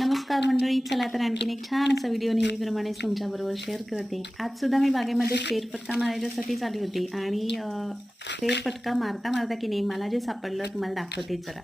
नमस्कार मंडळी. चला तर आणखीन एक छान असा व्हिडिओ नेहमीप्रमाणेच तुमच्याबरोबर शेअर करते. आजसुद्धा मी बागेमध्ये फेरफटका मारायच्यासाठी आली होती आणि फेरफटका मारता मारता की नाही मला जे सापडलं तुम्हाला दाखवते जरा.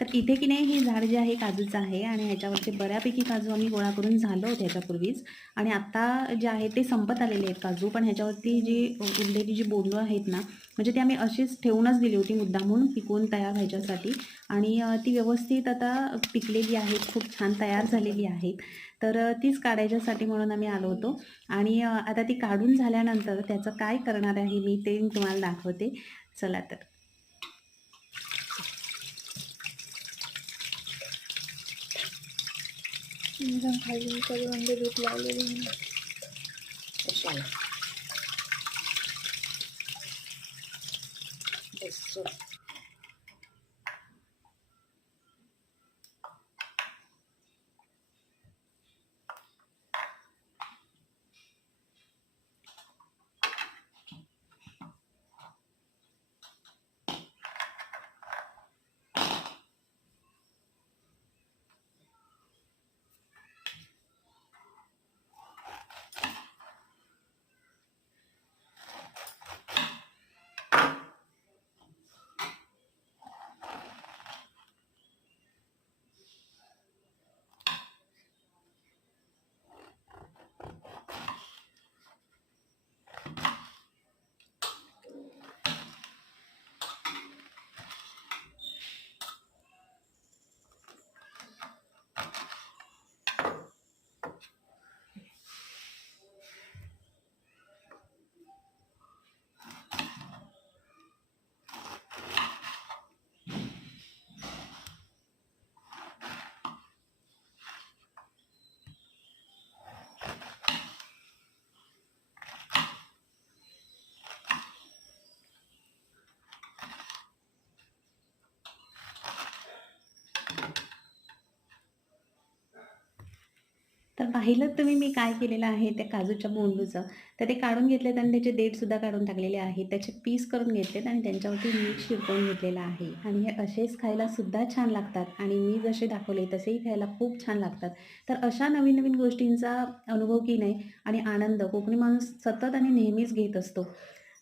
तर इथे की नाही हे झाड जे आहे काजूचं आहे आणि ह्याच्यावरचे बऱ्यापैकी काजू आम्ही गोळा करून झालो होतो ह्याच्यापूर्वीच. आणि आता जे आहे ते संपत आलेले आहेत काजू. पण ह्याच्यावरती जी उरलेली जी बोंडं आहेत ना, म्हणजे ती आम्ही अशीच ठेवूनच दिली होती मुद्दामून पिकवून तयार व्हायच्यासाठी. आणि ती व्यवस्थित आता पिकलेली आहेत, खूप छान तयार झालेली आहेत. तर तीच काढायच्यासाठी म्हणून आम्ही आलो होतो. आणि आता ती काढून झाल्यानंतर त्याचं काय करणार आहे मी ते तुम्हाला दाखवते. चला तर. खाली करवंद दूध लावलेली कशाला बस. तर पाहिलं तुम्ही मी काय केलेलं आहे त्या काजूच्या बोंडूचं. तर ते काढून घेतलेत आणि त्याचे देठसुद्धा काढून टाकलेले आहेत. त्याचे पीस करून घेतलेत आणि त्यांच्यावरती मीठ शिरकवून घेतलेलं आहे. आणि हे असेच खायला सुद्धा छान लागतात आणि मी जसे दाखवले तसेही खायला खूप छान लागतात. तर अशा नवीन-नवीन गोष्टींचा अनुभव की नाही आणि आनंद कोकणी माणूस सतत आणि नेहमीच घेत असतो.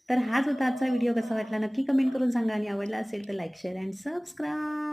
तर हाच होता आजचा व्हिडिओ. कसा वाटला नक्की कमेंट करून सांगा आणि आवडला असेल तर लाईक, शेअर अँड सबस्क्राईब.